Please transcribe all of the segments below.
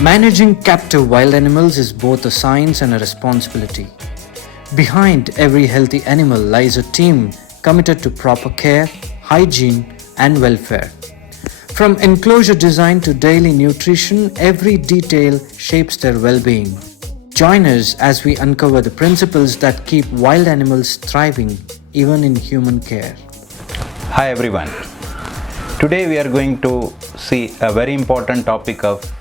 Managing captive wild animals is both a science and a responsibility. Behind every healthy animal lies a team committed to proper care, hygiene, and welfare. From enclosure design to daily nutrition, every detail shapes their well being. Join us as we uncover the principles that keep wild animals thriving even in human care. Hi everyone. Today we are going to see a very important topic of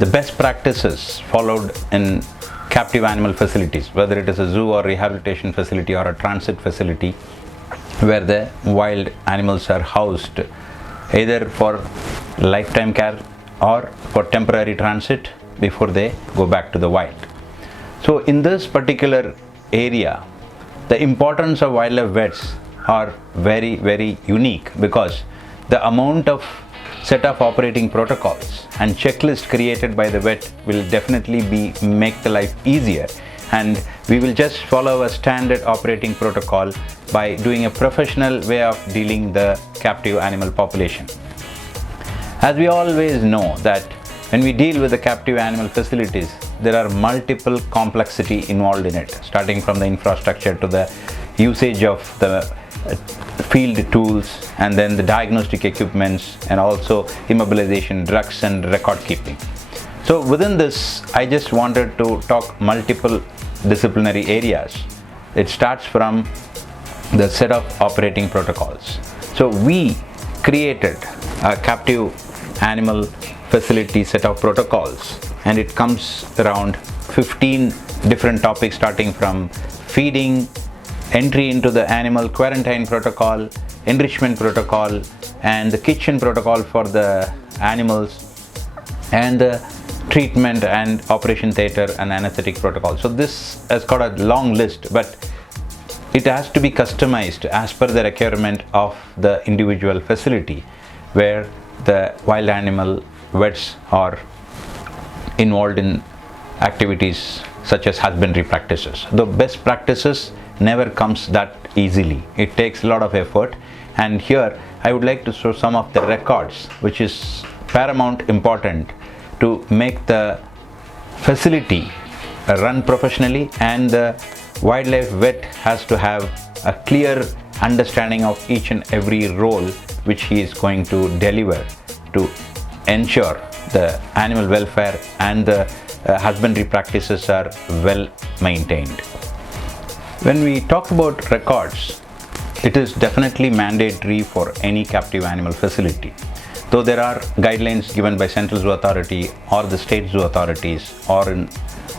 the best practices followed in captive animal facilities, whether it is a zoo or rehabilitation facility or a transit facility where the wild animals are housed either for lifetime care or for temporary transit before they go back to the wild. So in this particular area, the importance of wildlife vets are very, very unique because the amount of set of operating protocols and checklist created by the vet will definitely make the life easier, and we will just follow a standard operating protocol by doing a professional way of dealing the captive animal population. As we always know that when we deal with the captive animal facilities, there are multiple complexity involved in it, starting from the infrastructure to the usage of the field tools and then the diagnostic equipments and also immobilization, drugs and record keeping. So within this, I just wanted to talk multiple disciplinary areas. It starts from the set of operating protocols. So we created a captive animal facility set of protocols, and it comes around 15 different topics, starting from feeding, entry into the animal quarantine protocol, enrichment protocol, and the kitchen protocol for the animals, and the treatment and operation theater and anesthetic protocol. So this has got a long list, but it has to be customized as per the requirement of the individual facility where the wild animal vets are involved in activities such as husbandry practices. The best practices never comes that easily. It takes a lot of effort, and here I would like to show some of the records which is paramount important to make the facility run professionally, and the wildlife vet has to have a clear understanding of each and every role which he is going to deliver to ensure the animal welfare and the husbandry practices are well maintained. When we talk about records, it is definitely mandatory for any captive animal facility. Though there are guidelines given by Central Zoo Authority or the State Zoo Authorities or in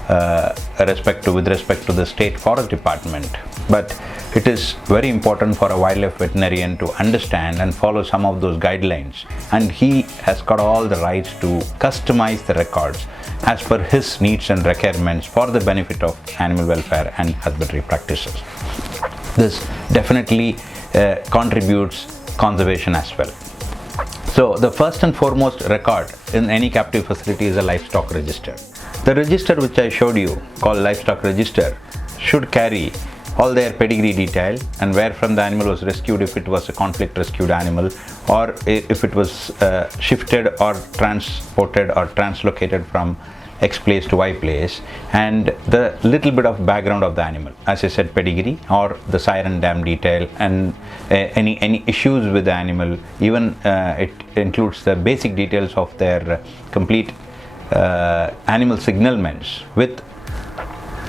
with respect to the State Forest Department, but it is very important for a wildlife veterinarian to understand and follow some of those guidelines, and he has got all the rights to customize the records as per his needs and requirements for the benefit of animal welfare and husbandry practices. This definitely contributes conservation as well. So the first and foremost record in any captive facility is a livestock register. The register which I showed you, called livestock register, should carry all their pedigree detail and where from the animal was rescued, if it was a conflict rescued animal, or if it was shifted or transported or translocated from X place to Y place, and the little bit of background of the animal, as I said, pedigree or the sire and dam detail, and any issues with the animal. Even it includes the basic details of their complete animal signalments with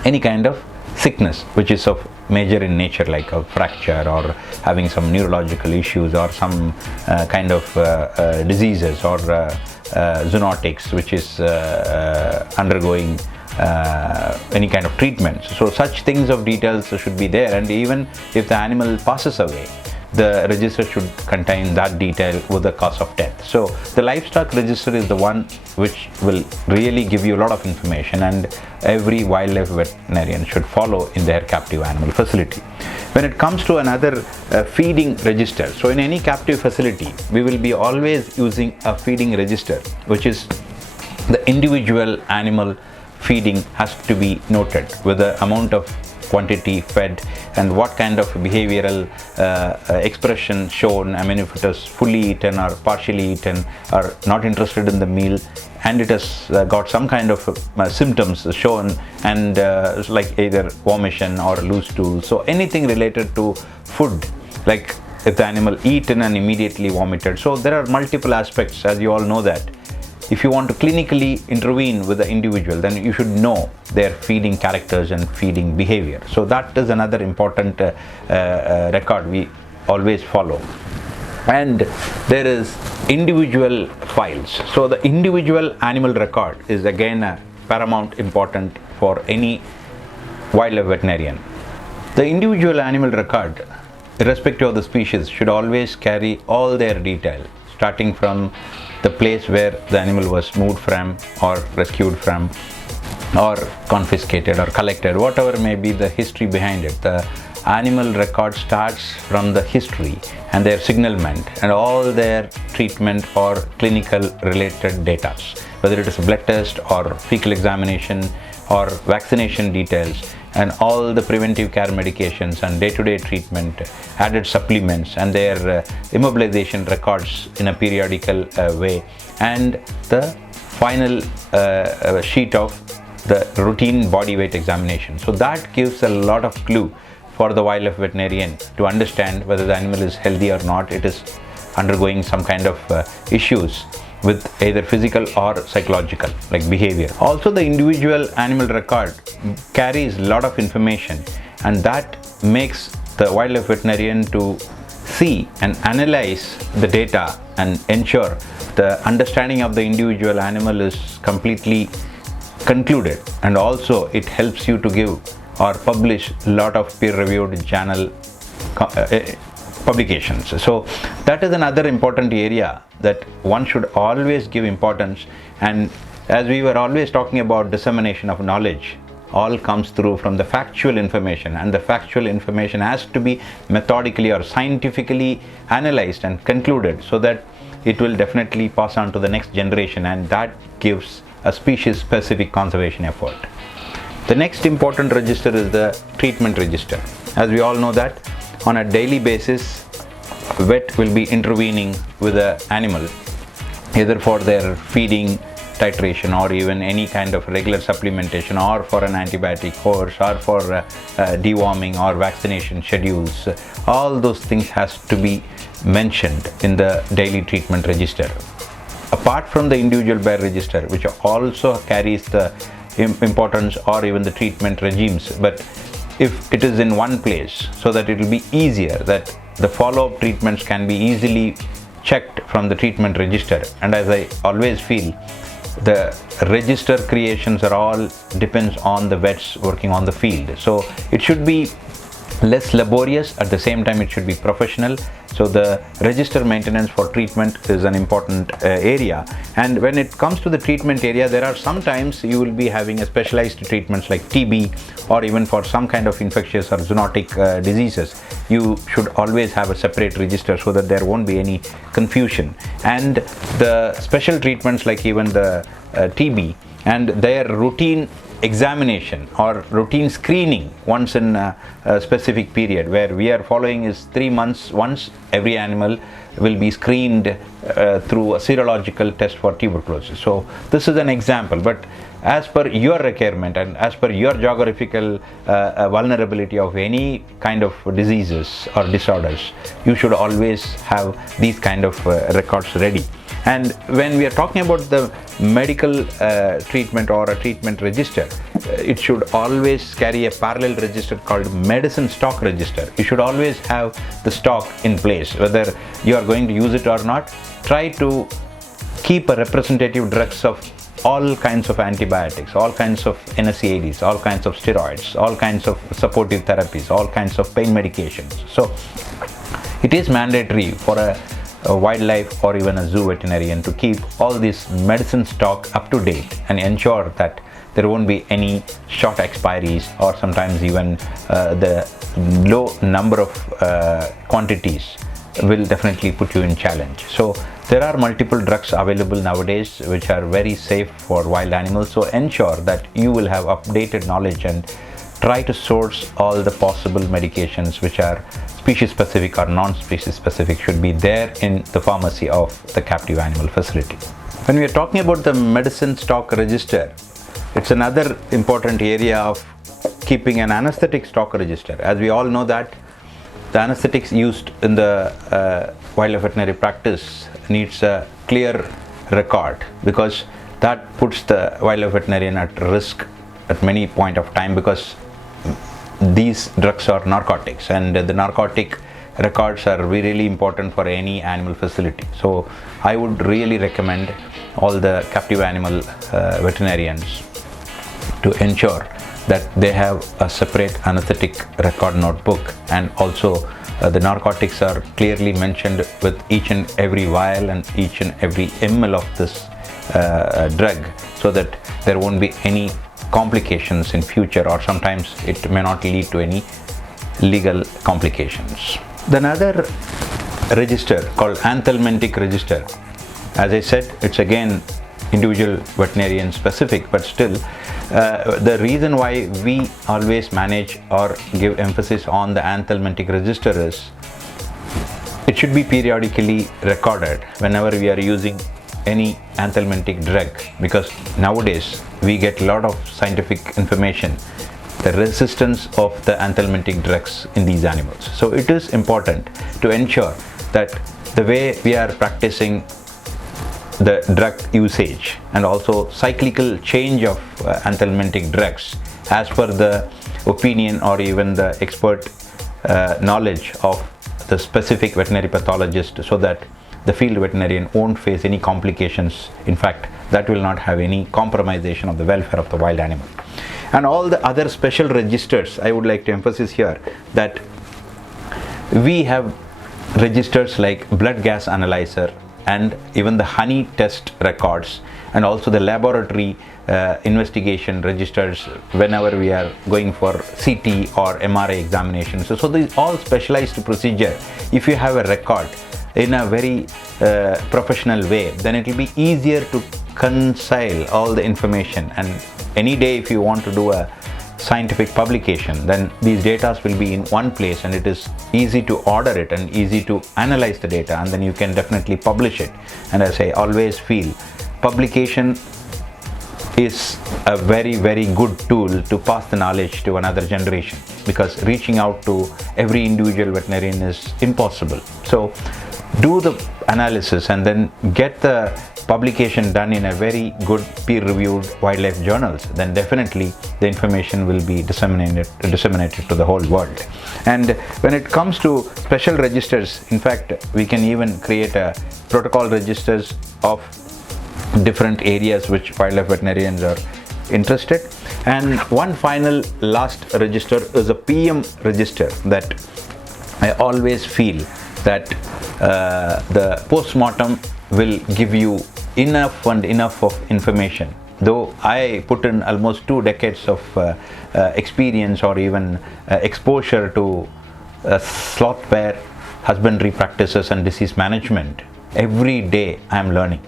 any kind of sickness which is of major in nature, like a fracture or having some neurological issues or some kind of diseases or zoonotics which is undergoing any kind of treatment. So such things of details should be there, and even if the animal passes away, the register should contain that detail with the cause of death. So the livestock register is the one which will really give you a lot of information, and every wildlife veterinarian should follow in their captive animal facility. When it comes to another feeding register, so in any captive facility we will be always using a feeding register, which is the individual animal feeding has to be noted with the amount of quantity fed and what kind of behavioral expression shown. I mean, if it is fully eaten or partially eaten or not interested in the meal, and it has got some kind of symptoms shown, and like either vomition or loose stool. So anything related to food, like if the animal eaten and immediately vomited. So there are multiple aspects, as you all know that. If you want to clinically intervene with the individual, then you should know their feeding characters and feeding behavior. So that is another important record we always follow. And there is individual files. So the individual animal record is again paramount important for any wildlife veterinarian. The individual animal record, irrespective of the species, should always carry all their detail, starting from the place where the animal was moved from or rescued from or confiscated or collected, whatever may be the history behind it. The animal record starts from the history and their signalment and all their treatment or clinical related data, whether it is a blood test or fecal examination or vaccination details, and all the preventive care medications and day-to-day treatment, added supplements and their immobilization records in a periodical way, and the final sheet of the routine body weight examination. So that gives a lot of clue for the wildlife veterinarian to understand whether the animal is healthy or not, it is undergoing some kind of issues with either physical or psychological, like behavior. Also, the individual animal record carries a lot of information, and that makes the wildlife veterinarian to see and analyze the data and ensure the understanding of the individual animal is completely concluded. And also it helps you to give or publish a lot of peer-reviewed journal publications. So that is another important area that one should always give importance. And as we were always talking about dissemination of knowledge, all comes through from the factual information, and the factual information has to be methodically or scientifically analyzed and concluded so that it will definitely pass on to the next generation, and that gives a species specific conservation effort. The next important register is the treatment register. As we all know that on a daily basis, vet will be intervening with the animal either for their feeding titration or even any kind of regular supplementation, or for an antibiotic course, or for deworming or vaccination schedules. All those things has to be mentioned in the daily treatment register. Apart from the individual bear register, which also carries the importance or even the treatment regimes, but if it is in one place, so that it will be easier, that the follow-up treatments can be easily checked from the treatment register. And as I always feel, the register creations are all depends on the vets working on the field. So it should be less laborious, at the same time it should be professional. So the register maintenance for treatment is an important area. And when it comes to the treatment area, there are sometimes you will be having a specialized treatments like TB, or even for some kind of infectious or zoonotic diseases. You should always have a separate register so that there won't be any confusion. And the special treatments like even the TB and their routine examination or routine screening once in a specific period, where we are following is 3 months once every animal will be screened through a serological test for tuberculosis. So this is an example, but as per your requirement and as per your geographical vulnerability of any kind of diseases or disorders, you should always have these kind of records ready. And when we are talking about the medical treatment or a treatment register, it should always carry a parallel register called medicine stock register. You should always have the stock in place, whether you are going to use it or not. Try to keep a representative drugs of all kinds of antibiotics, all kinds of NSAIDs, all kinds of steroids, all kinds of supportive therapies, all kinds of pain medications. So it is mandatory for a wildlife or even a zoo veterinarian to keep all this medicine stock up to date and ensure that there won't be any short expiries, or sometimes even the low number of quantities will definitely put you in challenge. So there are multiple drugs available nowadays which are very safe for wild animals, so ensure that you will have updated knowledge and try to source all the possible medications which are species specific or non-species specific should be there in the pharmacy of the captive animal facility. When we are talking about the medicine stock register, it's another important area of keeping an anesthetic stock register. As we all know that the anesthetics used in the wildlife veterinary practice needs a clear record, because that puts the wildlife veterinarian at risk at many point of time, because these drugs are narcotics, and the narcotic records are really important for any animal facility. So I would really recommend all the captive animal veterinarians to ensure that they have a separate anesthetic record notebook, and also the narcotics are clearly mentioned with each and every vial and each and every ml of this drug, so that there won't be any complications in future, or sometimes it may not lead to any legal complications. The another register called anthelmintic register, as I said, it's again individual veterinarian specific, but still the reason why we always manage or give emphasis on the anthelmintic register is it should be periodically recorded whenever we are using any anthelmintic drug, because nowadays we get a lot of scientific information, the resistance of the anthelmintic drugs in these animals. So it is important to ensure that the way we are practicing the drug usage and also cyclical change of anthelmintic drugs as per the opinion or even the expert knowledge of the specific veterinary pathologist, so that the field veterinarian won't face any complications. In fact, that will not have any compromisation of the welfare of the wild animal. And all the other special registers, I would like to emphasize here that we have registers like blood gas analyzer and even the honey test records, and also the laboratory investigation registers whenever we are going for CT or MRI examinations. So these all specialized procedure. If you have a record in a very professional way, then it will be easier to reconcile all the information, and any day if you want to do a scientific publication, then these data will be in one place, and it is easy to order it and easy to analyze the data, and then you can definitely publish it. And as I always feel, publication is a very good tool to pass the knowledge to another generation, because reaching out to every individual veterinarian is impossible. So do the analysis and then get the publication done in a very good peer-reviewed wildlife journals, then definitely the information will be disseminated to the whole world. And when it comes to special registers, in fact, we can even create a protocol registers of different areas which wildlife veterinarians are interested. And one final last register is a PM register that I always feel that the post-mortem will give you enough of information. Though I put in almost 2 decades of experience or even exposure to sloth bear husbandry practices and disease management, every day I am learning,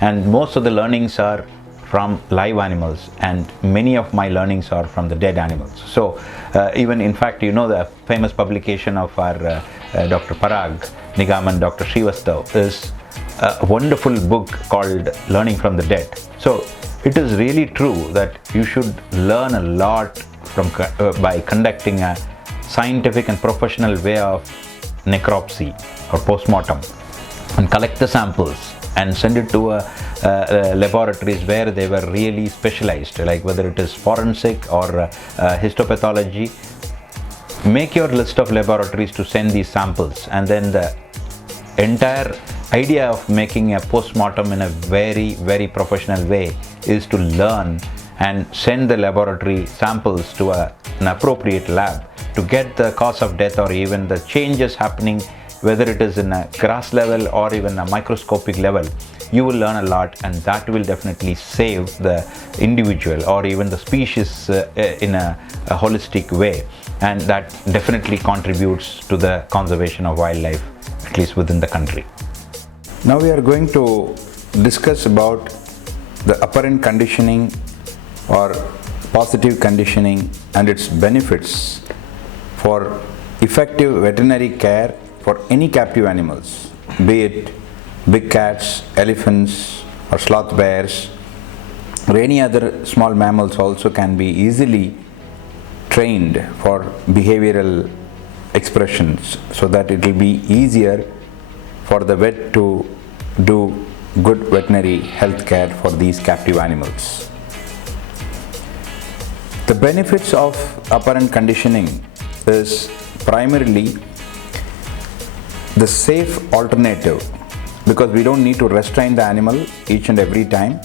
and most of the learnings are from live animals, and many of my learnings are from the dead animals. So even in fact, you know, the famous publication of our Dr. Parag Nigam and Dr. Srivastav is a wonderful book called Learning from the Dead. So it is really true that you should learn a lot from by conducting a scientific and professional way of necropsy or postmortem, and collect the samples and send it to laboratories where they were really specialized, like whether it is forensic or histopathology. Make your list of laboratories to send these samples, and then the entire idea of making a post-mortem in a very professional way is to learn and send the laboratory samples to an appropriate lab to get the cause of death or even the changes happening whether it is in a grass level or even a microscopic level, you will learn a lot, and that will definitely save the individual or even the species in a holistic way, and that definitely contributes to the conservation of wildlife, at least within the country. Now we are going to discuss about the operant conditioning or positive conditioning and its benefits for effective veterinary care for any captive animals, be it big cats, elephants or sloth bears, or any other small mammals also can be easily trained for behavioral expressions, so that it will be easier for the vet to do good veterinary health care for these captive animals. The benefits of operant conditioning is primarily the safe alternative, because we don't need to restrain the animal each and every time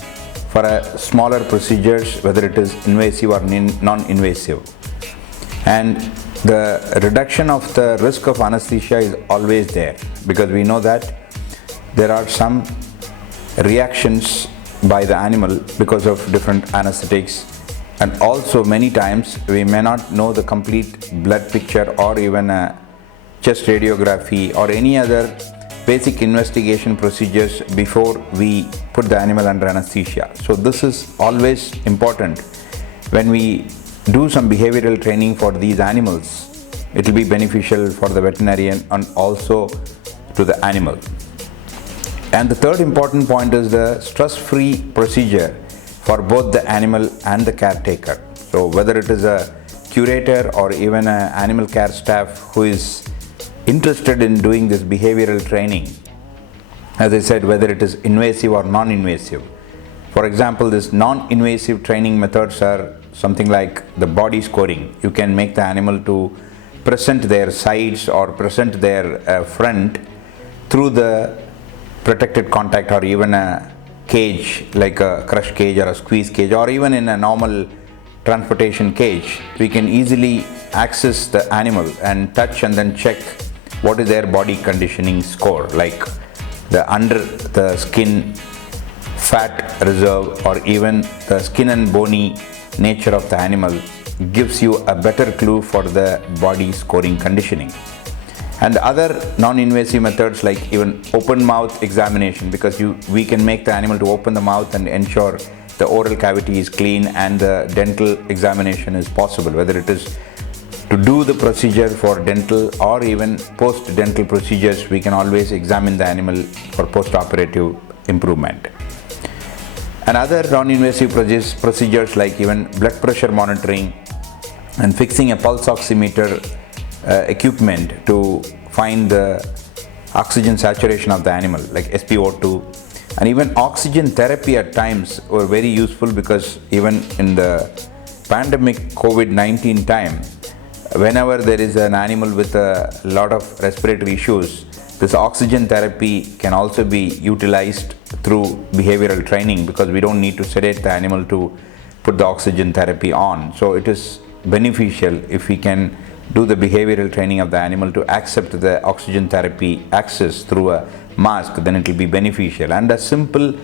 for a smaller procedures, whether it is invasive or non-invasive. And the reduction of the risk of anesthesia is always there, because we know that there are some reactions by the animal because of different anesthetics, and also many times we may not know the complete blood picture or even a chest radiography or any other basic investigation procedures before we put the animal under anesthesia. So this is always important. When we do some behavioral training for these animals, it will be beneficial for the veterinarian and also to the animal. And the third important point is the stress-free procedure for both the animal and the caretaker. So whether it is a curator or even an animal care staff who is interested in doing this behavioral training, as I said, whether it is invasive or non-invasive. For example, this non-invasive training methods are something like the body scoring. You can make the animal to present their sides or present their front through the protected contact or even a cage, like a crush cage or a squeeze cage, or even in a normal transportation cage. We can easily access the animal and touch and then check what is their body conditioning score, like the under the skin fat reserve or even the skin and bony nature of the animal gives you a better clue for the body scoring conditioning. And the other non-invasive methods like even open mouth examination, because we can make the animal to open the mouth and ensure the oral cavity is clean and the dental examination is possible, whether it is to do the procedure for dental or even post-dental procedures. We can always examine the animal for post-operative improvement. And other non-invasive procedures like even blood pressure monitoring and fixing a pulse oximeter equipment to find the oxygen saturation of the animal, like SpO2, and even oxygen therapy at times were very useful, because even in the pandemic COVID-19 time, whenever there is an animal with a lot of respiratory issues, this oxygen therapy can also be utilized through behavioral training, because we don't need to sedate the animal to put the oxygen therapy on. So it is beneficial if we can do the behavioral training of the animal to accept the oxygen therapy access through a mask, then it will be beneficial. And a simple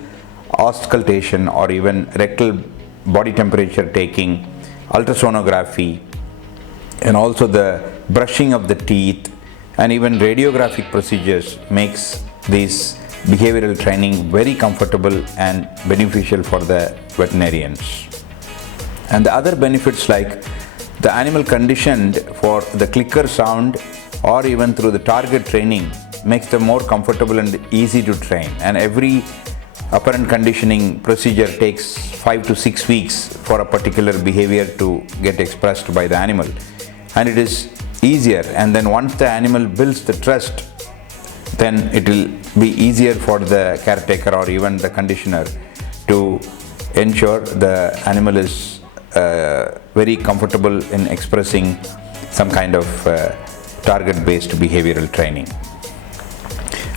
auscultation or even rectal body temperature taking, ultrasonography, and also the brushing of the teeth and even radiographic procedures makes this behavioral training very comfortable and beneficial for the veterinarians. And the other benefits like the animal conditioned for the clicker sound or even through the target training makes them more comfortable and easy to train. And every operant conditioning procedure takes 5 to 6 weeks for a particular behavior to get expressed by the animal. And it is easier, and then once the animal builds the trust, then it will be easier for the caretaker or even the conditioner to ensure the animal is very comfortable in expressing some kind of target-based behavioral training.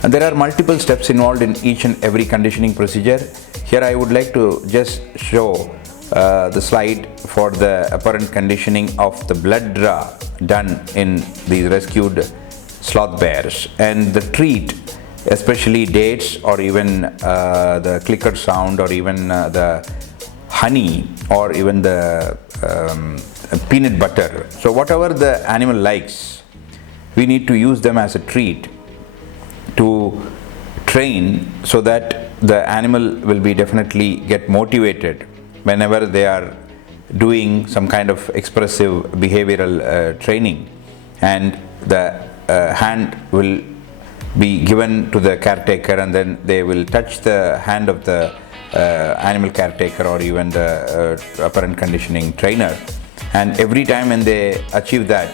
And there are multiple steps involved in each and every conditioning procedure. Here I would like to just show the slide for the operant conditioning of the blood draw done in these rescued sloth bears, and the treat, especially dates or even the clicker sound or even the honey or even the peanut butter. So whatever the animal likes, we need to use them as a treat to train, so that the animal will be definitely get motivated whenever they are doing some kind of expressive behavioral training, and the hand will be given to the caretaker, and then they will touch the hand of the animal caretaker or even the operant conditioning trainer, and every time when they achieve that,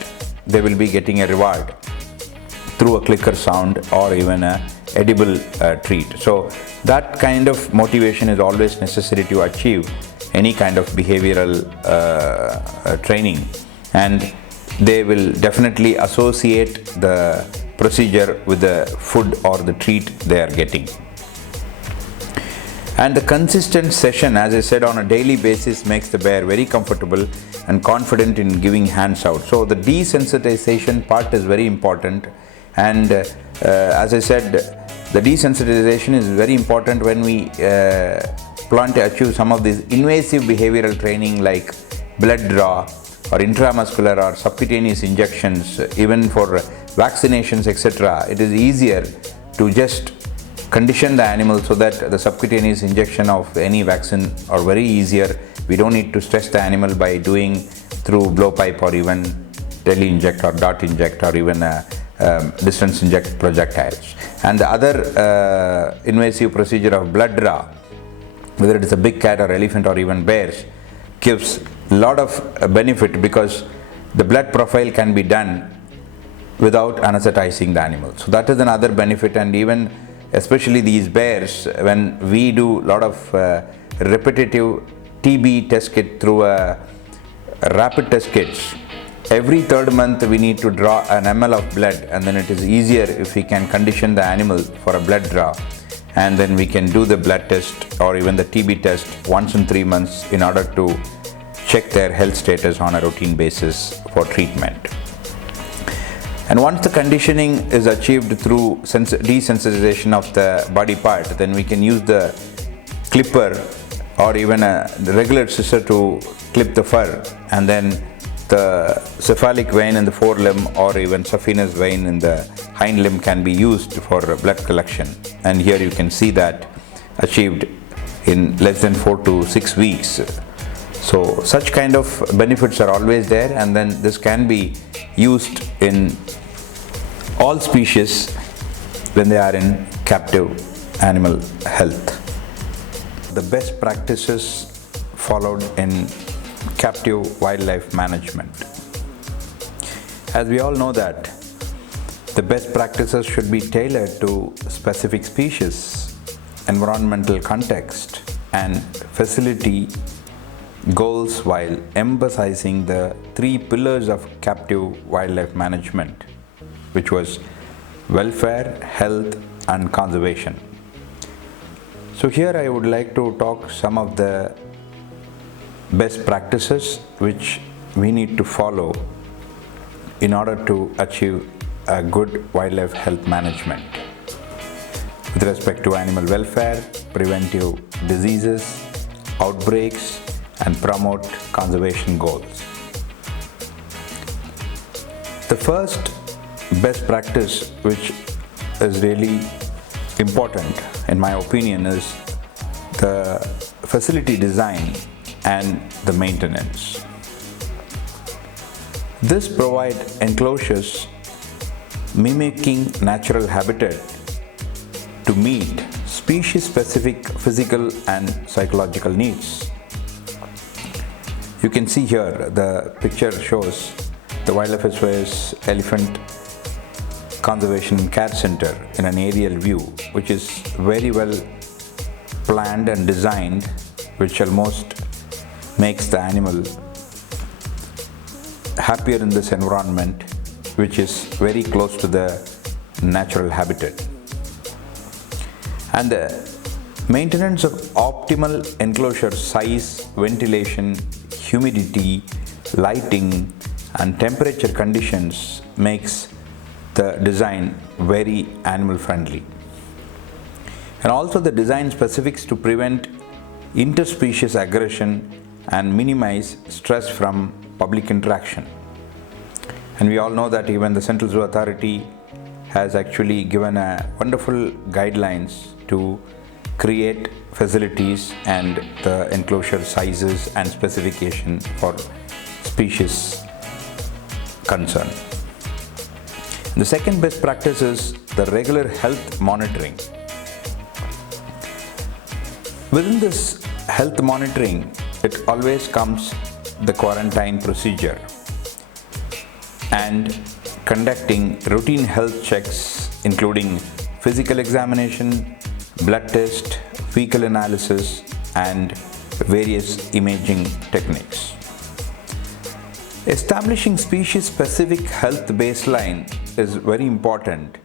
they will be getting a reward through a clicker sound or even a edible treat. So that kind of motivation is always necessary to achieve any kind of behavioral training, and they will definitely associate the procedure with the food or the treat they are getting. And the consistent session, as I said, on a daily basis makes the bear very comfortable and confident in giving hands out. So the desensitization part is very important, and as I said, the desensitization is very important when we plan to achieve some of these invasive behavioral training like blood draw or intramuscular or subcutaneous injections, even for vaccinations, etc. It is easier to just condition the animal so that the subcutaneous injection of any vaccine are very easier. We don't need to stress the animal by doing through blowpipe or even tele inject or dot inject or even distance inject projectiles. And the other invasive procedure of blood draw, whether it is a big cat or elephant or even bears, gives a lot of benefit because the blood profile can be done without anesthetizing the animal. So that is another benefit. And even especially these bears, when we do a lot of repetitive TB test kit through a rapid test kits, every third month we need to draw an ml of blood, and then it is easier if we can condition the animal for a blood draw, and then we can do the blood test or even the TB test once in 3 months in order to check their health status on a routine basis for treatment. And once the conditioning is achieved through desensitization of the body part, then we can use the clipper or even a regular scissor to clip the fur, and then the cephalic vein in the forelimb or even saphenous vein in the hind limb can be used for blood collection. And here you can see that achieved in less than 4 to 6 weeks. So such kind of benefits are always there, and then this can be used in all species when they are in captive animal health. The best practices followed in captive wildlife management. As we all know that the best practices should be tailored to specific species, environmental context and facility goals, while emphasizing the 3 pillars of captive wildlife management, which was welfare, health and conservation. So here I would like to talk some of the best practices which we need to follow in order to achieve a good wildlife health management with respect to animal welfare, preventive diseases, outbreaks and promote conservation goals. The first best practice which is really important in my opinion is the facility design and the maintenance. This provides enclosures mimicking natural habitat to meet species-specific physical and psychological needs. You can see here the picture shows the Wildlife SOS Elephant Conservation Care Center in an aerial view, which is very well planned and designed, which almost makes the animal happier in this environment, which is very close to the natural habitat. And the maintenance of optimal enclosure size, ventilation, humidity, lighting and temperature conditions makes the design very animal friendly. And also the design specifics to prevent interspecies aggression and minimize stress from public interaction. And we all know that even the Central Zoo Authority has actually given a wonderful guidelines to create facilities and the enclosure sizes and specification for species concern. The second best practice is the regular health monitoring. Within this health monitoring, it always comes the quarantine procedure and conducting routine health checks including physical examination, blood test, fecal analysis and various imaging techniques. Establishing species-specific health baseline is very important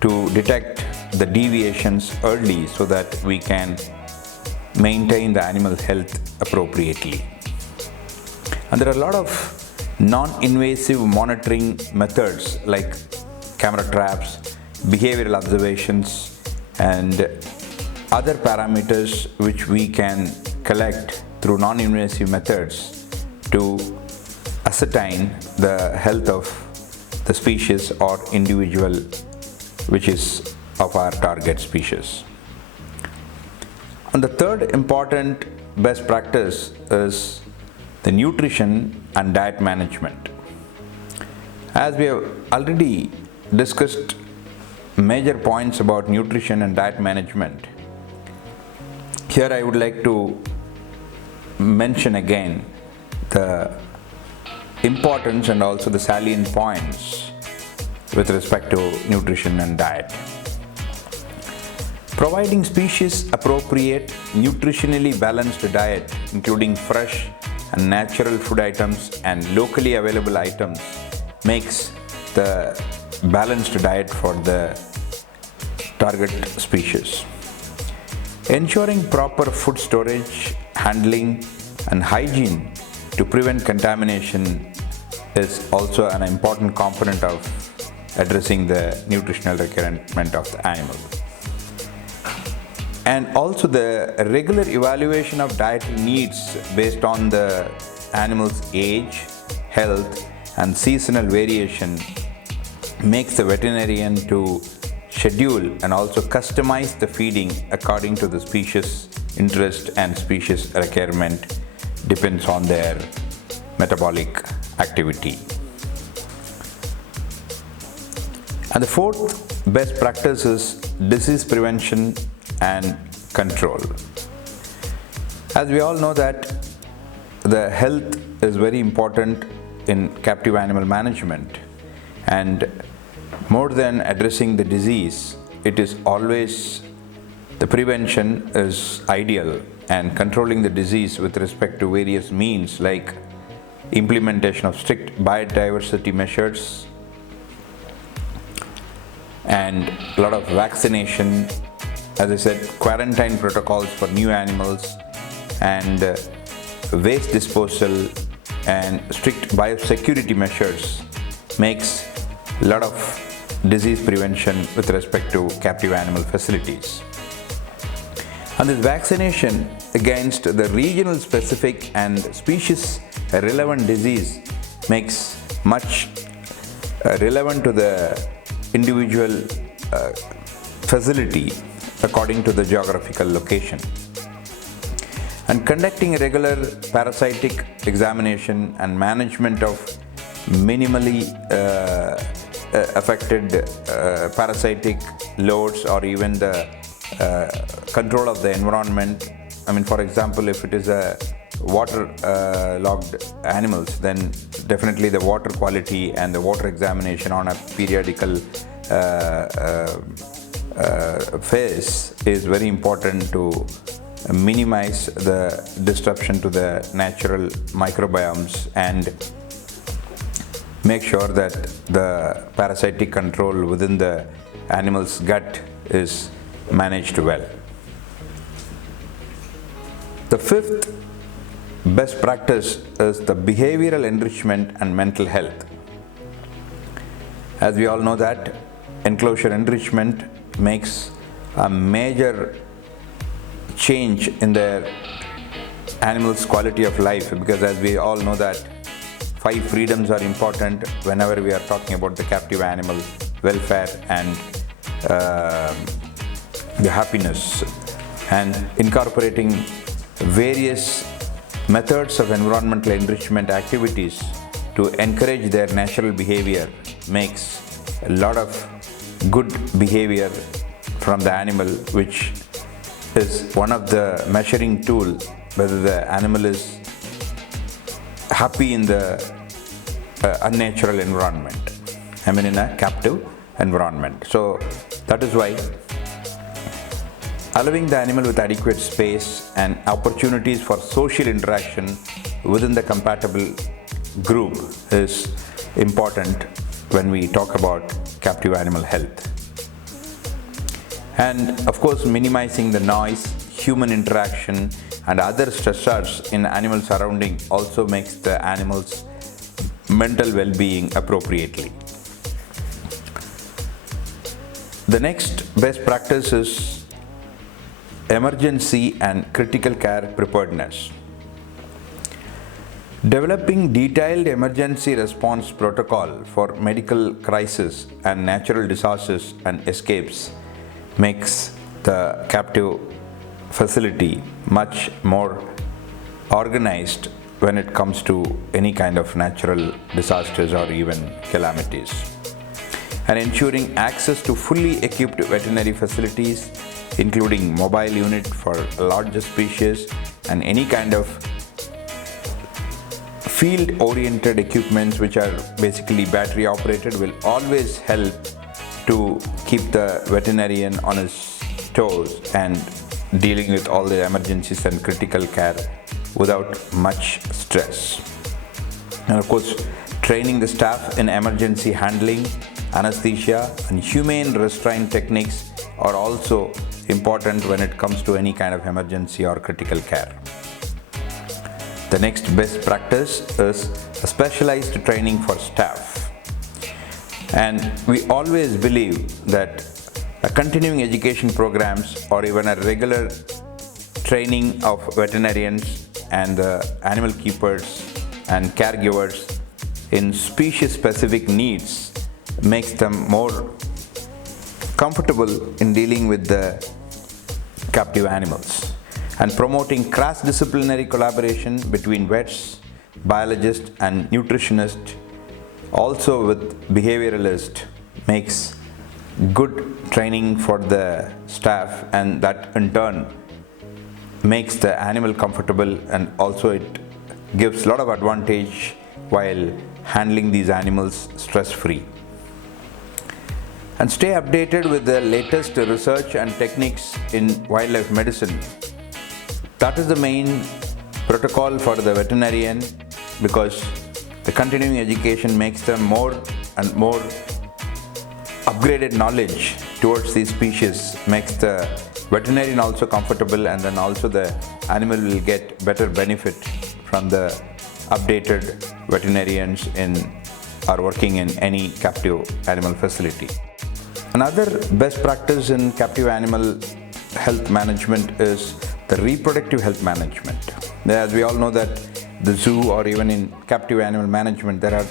to detect the deviations early so that we can maintain the animal health appropriately. And there are a lot of non-invasive monitoring methods like camera traps, behavioral observations and other parameters which we can collect through non-invasive methods to ascertain the health of the species or individual which is of our target species. And the third important best practice is the nutrition and diet management. As we have already discussed major points about nutrition and diet management, here I would like to mention again the importance and also the salient points with respect to nutrition and diet. Providing species appropriate, nutritionally balanced diet including fresh and natural food items and locally available items makes the balanced diet for the target species. Ensuring proper food storage, handling and hygiene to prevent contamination is also an important component of addressing the nutritional requirement of the animal. And also the regular evaluation of dietary needs based on the animal's age, health and seasonal variation makes the veterinarian to schedule and also customize the feeding according to the species interest and species requirement depends on their metabolic activity. And the fourth best practice is disease prevention and control. As we all know that the health is very important in captive animal management, and more than addressing the disease, it is always the prevention is ideal, and controlling the disease with respect to various means like implementation of strict biodiversity measures and a lot of vaccination, as I said, quarantine protocols for new animals and waste disposal and strict biosecurity measures makes a lot of disease prevention with respect to captive animal facilities. And this vaccination against the regional specific and species relevant disease makes much relevant to the individual facility according to the geographical location. And conducting a regular parasitic examination and management of minimally affected parasitic loads or even the control of the environment. I mean, for example, if it is a water logged animals, then definitely the water quality and the water examination on a periodical phase is very important to minimize the disruption to the natural microbiomes and make sure that the parasitic control within the animal's gut is managed well. The fifth best practice is the behavioral enrichment and mental health. As we all know that enclosure enrichment makes a major change in the animal's quality of life, because as we all know that 5 freedoms are important whenever we are talking about the captive animal welfare and the happiness, and incorporating various methods of environmental enrichment activities to encourage their natural behavior makes a lot of good behavior from the animal, which is one of the measuring tool whether the animal is happy in the unnatural environment, in a captive environment. So that is why allowing the animal with adequate space and opportunities for social interaction within the compatible group is important when we talk about captive animal health. And of course, minimizing the noise, human interaction and other stressors in animal surrounding also makes the animal's mental well-being appropriately. The next best practice is emergency and critical care preparedness. Developing detailed emergency response protocol for medical crisis and natural disasters and escapes makes the captive facility much more organized when it comes to any kind of natural disasters or even calamities. And ensuring access to fully equipped veterinary facilities, including mobile unit for larger species and any kind of field-oriented equipments which are basically battery operated, will always help to keep the veterinarian on his toes and dealing with all the emergencies and critical care without much stress. And of course, training the staff in emergency handling, anesthesia and humane restraint techniques are also important when it comes to any kind of emergency or critical care. The next best practice is a specialized training for staff. And we always believe that a continuing education programs or even a regular training of veterinarians and animal keepers and caregivers in species-specific needs makes them more comfortable in dealing with the captive animals. And promoting cross-disciplinary collaboration between vets, biologists and nutritionists, also with behavioralists, makes good training for the staff, and that in turn makes the animal comfortable, and also it gives a lot of advantage while handling these animals stress-free. And stay updated with the latest research and techniques in wildlife medicine. That is the main protocol for the veterinarian, because the continuing education makes them more and more upgraded knowledge towards these species, makes the veterinarian also comfortable, and then also the animal will get better benefit from the updated veterinarians are working in any captive animal facility. Another best practice in captive animal health management is the reproductive health management. As we all know that the zoo or even in captive animal management, there are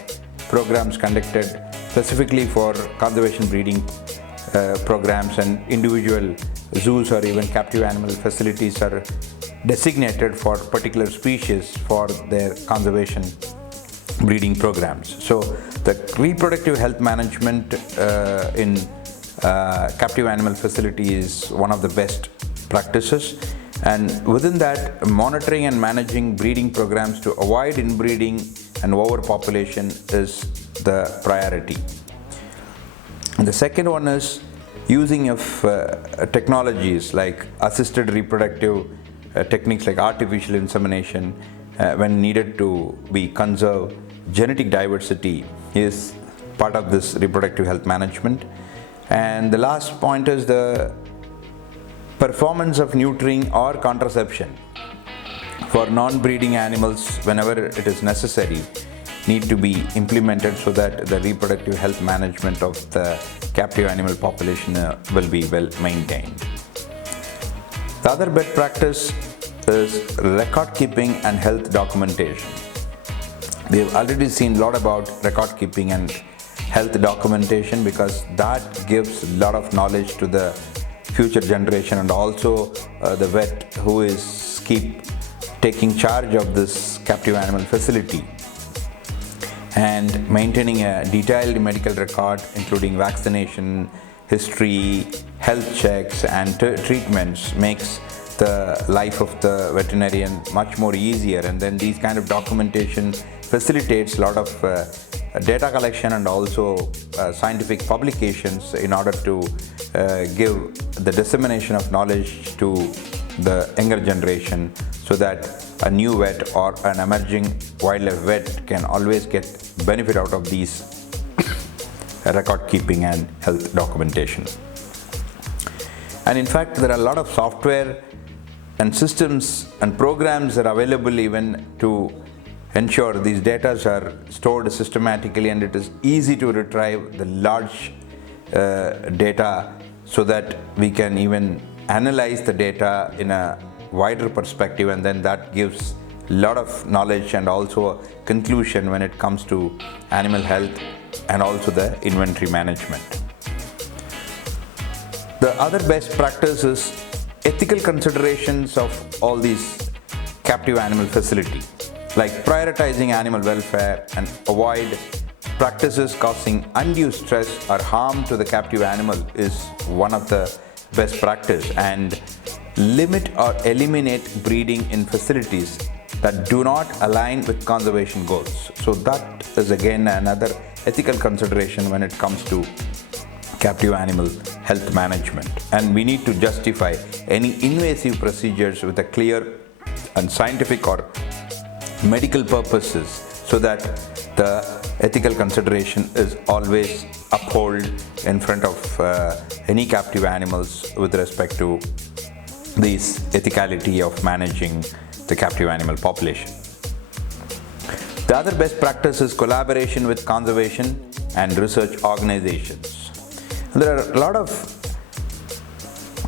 programs conducted specifically for conservation breeding programs, and individual zoos or even captive animal facilities are designated for particular species for their conservation breeding programs. So the reproductive health management in captive animal facility is one of the best practices, and within that, monitoring and managing breeding programs to avoid inbreeding and overpopulation is the priority. And the second one is using of technologies like assisted reproductive techniques like artificial insemination when needed to be conserve genetic diversity is part of this reproductive health management. And the last point is the performance of neutering or contraception for non-breeding animals whenever it is necessary, need to be implemented so that the reproductive health management of the captive animal population will be well maintained. The other best practice is record keeping and health documentation. We have already seen a lot about record keeping and health documentation because that gives a lot of knowledge to the future generation, and also the vet who is taking charge of this captive animal facility, and maintaining a detailed medical record including vaccination history, health checks and treatments makes the life of the veterinarian much more easier. And then these kind of documentation facilitates a lot of data collection and also scientific publications in order to give the dissemination of knowledge to the younger generation, so that a new vet or an emerging wildlife vet can always get benefit out of these record keeping and health documentation. And in fact, there are a lot of software and systems and programs that are available even to ensure these data are stored systematically, and it is easy to retrieve the large data so that we can even analyze the data in a wider perspective, and then that gives a lot of knowledge and also a conclusion when it comes to animal health and also the inventory management. The other best practice is ethical considerations of all these captive animal facilities, like prioritizing animal welfare and avoid practices causing undue stress or harm to the captive animal is one of the best practice, and limit or eliminate breeding in facilities that do not align with conservation goals. So that is again another ethical consideration when it comes to captive animal health management, and we need to justify any invasive procedures with a clear and scientific or medical purposes, so that the ethical consideration is always upheld in front of any captive animals with respect to this ethicality of managing the captive animal population. The other best practice is collaboration with conservation and research organizations. There are a lot of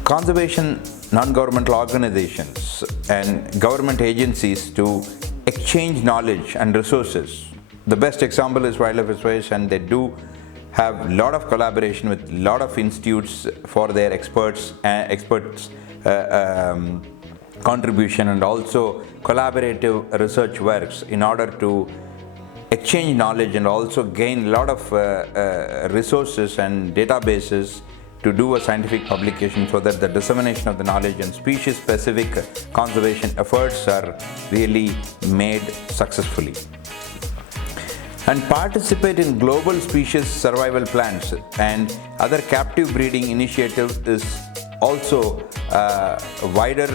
conservation non-governmental organizations and government agencies to exchange knowledge and resources. The best example is Wildlife SOS, and they do have a lot of collaboration with a lot of institutes for their experts contribution, and also collaborative research works in order to exchange knowledge and also gain a lot of resources and databases to do a scientific publication, so that the dissemination of the knowledge and species-specific conservation efforts are really made successfully. And participate in global species survival plans and other captive breeding initiatives is also a wider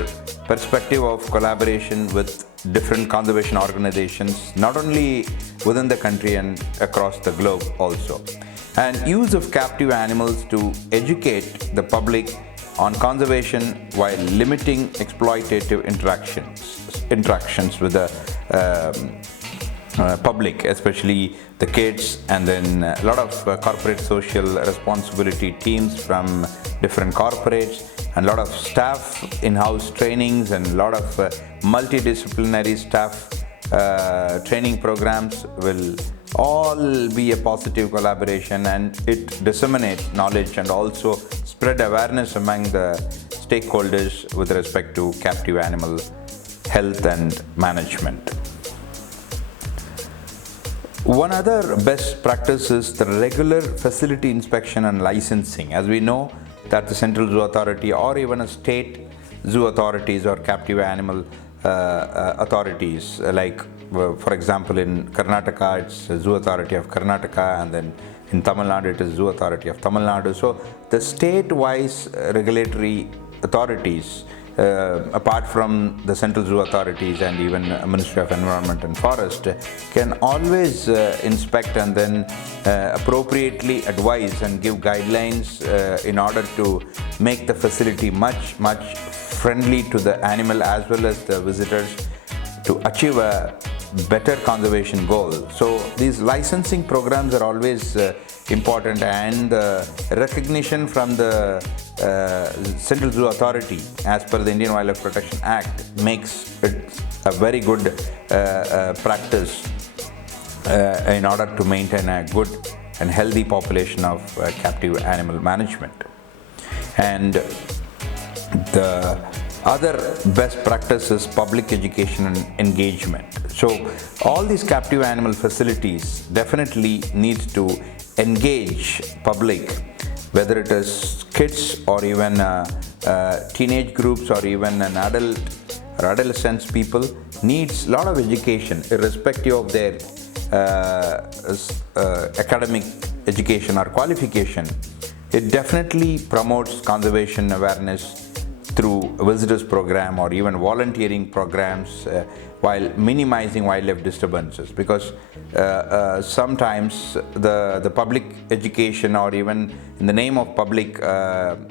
perspective of collaboration with different conservation organizations, not only within the country and across the globe also. And use of captive animals to educate the public on conservation while limiting exploitative interactions with the public, especially the kids, and then a lot of corporate social responsibility teams from different corporates, and a lot of staff in-house trainings, and a lot of multidisciplinary staff training programs will all be a positive collaboration, and it disseminates knowledge and also spread awareness among the stakeholders with respect to captive animal health and management. One other best practice is the regular facility inspection and licensing. As we know that the Central Zoo Authority or even a state zoo authorities or captive animal authorities, like for example in Karnataka it's Zoo Authority of Karnataka, and then in Tamil Nadu it is Zoo Authority of Tamil Nadu. So the state-wise regulatory authorities, apart from the Central Zoo Authorities and even Ministry of Environment and Forest, can always inspect and then appropriately advise and give guidelines in order to make the facility much friendly to the animal as well as the visitors, to achieve a better conservation goal. So these licensing programs are always important, and recognition from the Central Zoo Authority as per the Indian Wildlife Protection Act makes it a very good practice in order to maintain a good and healthy population of captive animal management. And the other best practice is public education and engagement. So all these captive animal facilities definitely need to engage public, whether it is kids or even teenage groups or even an adult or adolescents. People needs a lot of education irrespective of their academic education or qualification. It definitely promotes conservation awareness through a visitors program or even volunteering programs while minimizing wildlife disturbances, because sometimes the public education or even in the name of public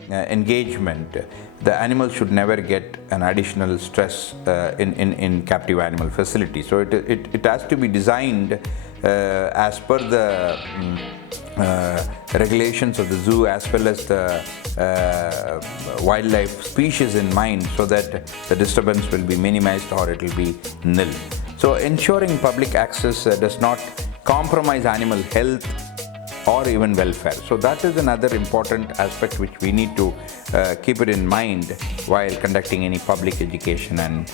engagement, the animals should never get an additional stress in captive animal facility. So it has to be designed as per the regulations of the zoo as well as the wildlife species in mind, so that the disturbance will be minimized or it will be nil. So ensuring public access does not compromise animal health or even welfare. So that is another important aspect which we need to keep it in mind while conducting any public education and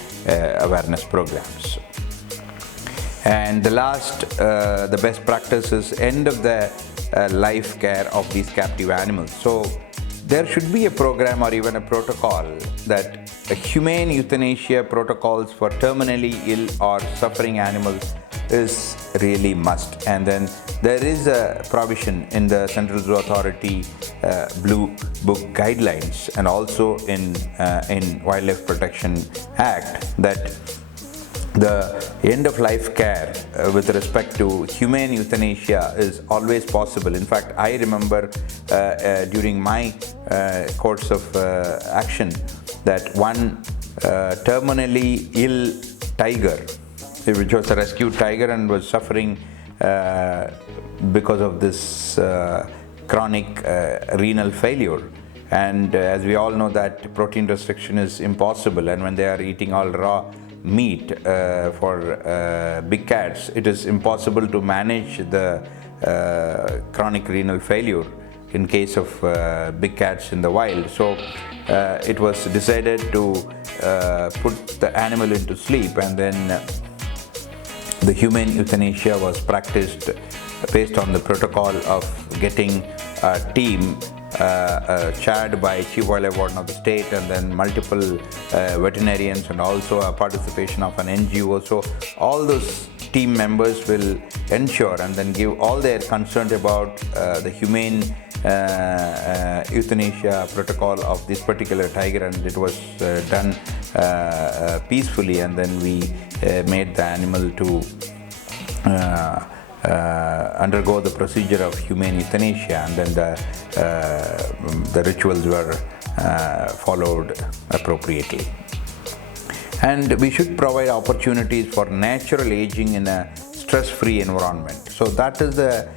awareness programs. And the last, the best practice is end of the life care of these captive animals. So there should be a program or even a protocol that a humane euthanasia protocols for terminally ill or suffering animals is really must. And then there is a provision in the Central Zoo Authority Blue Book guidelines and also in Wildlife Protection Act that the end of life care with respect to humane euthanasia is always possible. In fact, I remember during my course of action that one terminally ill tiger, which was a rescued tiger and was suffering because of this chronic renal failure. And as we all know that protein restriction is impossible, and when they are eating all raw meat for big cats, it is impossible to manage the chronic renal failure in case of big cats in the wild. So it was decided to put the animal into sleep, and then the humane euthanasia was practiced based on the protocol of getting a team chaired by Chief Wildlife Warden of the state, and then multiple veterinarians, and also a participation of an NGO. So all those team members will ensure and then give all their concerns about the humane euthanasia protocol of this particular tiger, and it was done peacefully, and then we made the animal to undergo the procedure of humane euthanasia, and then the rituals were followed appropriately. And we should provide opportunities for natural aging in a stress-free environment. So that is the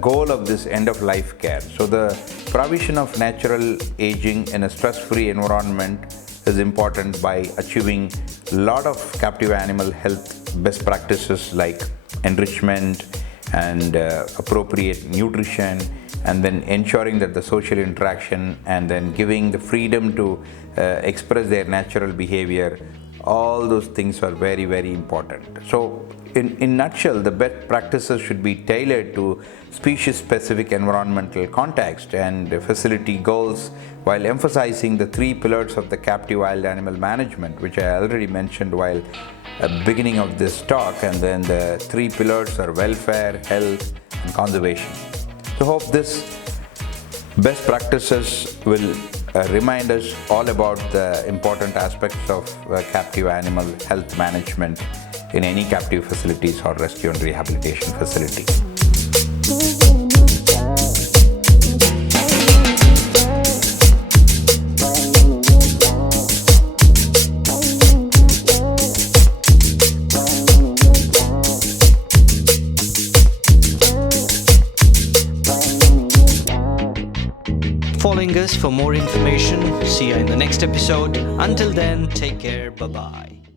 goal of this end-of-life care. So the provision of natural aging in a stress-free environment is important by achieving a lot of captive animal health best practices like enrichment and appropriate nutrition, and then ensuring that the social interaction, and then giving the freedom to express their natural behavior. All those things are very, very important. So in nutshell, the best practices should be tailored to species-specific environmental context and facility goals, while emphasizing the three pillars of the captive wild animal management, which I already mentioned while beginning of this talk. And then the three pillars are welfare, health, and conservation. So hope this best practices will remind us all about the important aspects of captive animal health management in any captive facilities or rescue and rehabilitation facility. Keep following us for more information. See you in the next episode. Until then, take care. Bye bye.